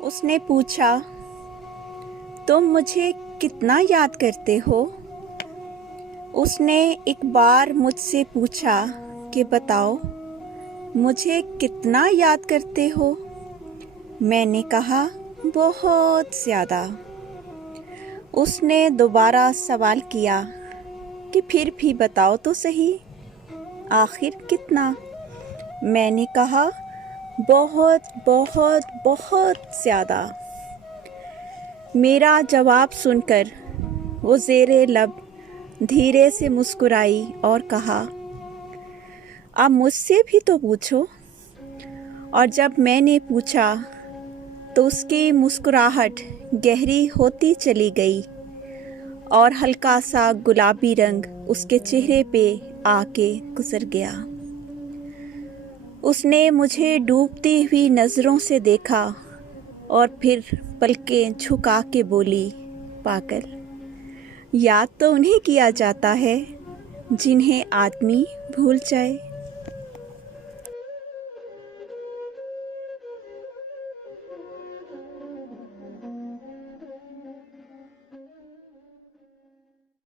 उसने पूछा, तुम मुझे कितना याद करते हो? उसने एक बार मुझसे पूछा कि बताओ, मुझे कितना याद करते हो? मैंने कहा, बहुत ज़्यादा। उसने दोबारा सवाल किया कि फिर भी बताओ तो सही, आखिर कितना? मैंने कहा, बहुत बहुत बहुत ज़्यादा। मेरा जवाब सुनकर वो ज़ेरे लब धीरे से मुस्कुराई और कहा, अब मुझसे भी तो पूछो। और जब मैंने पूछा तो उसकी मुस्कुराहट गहरी होती चली गई और हल्का सा गुलाबी रंग उसके चेहरे पे आके गुजर गया। उसने मुझे डूबती हुई नज़रों से देखा और फिर पलकें झुका के बोली, पागल, याद तो उन्हें किया जाता है जिन्हें आदमी भूल जाए।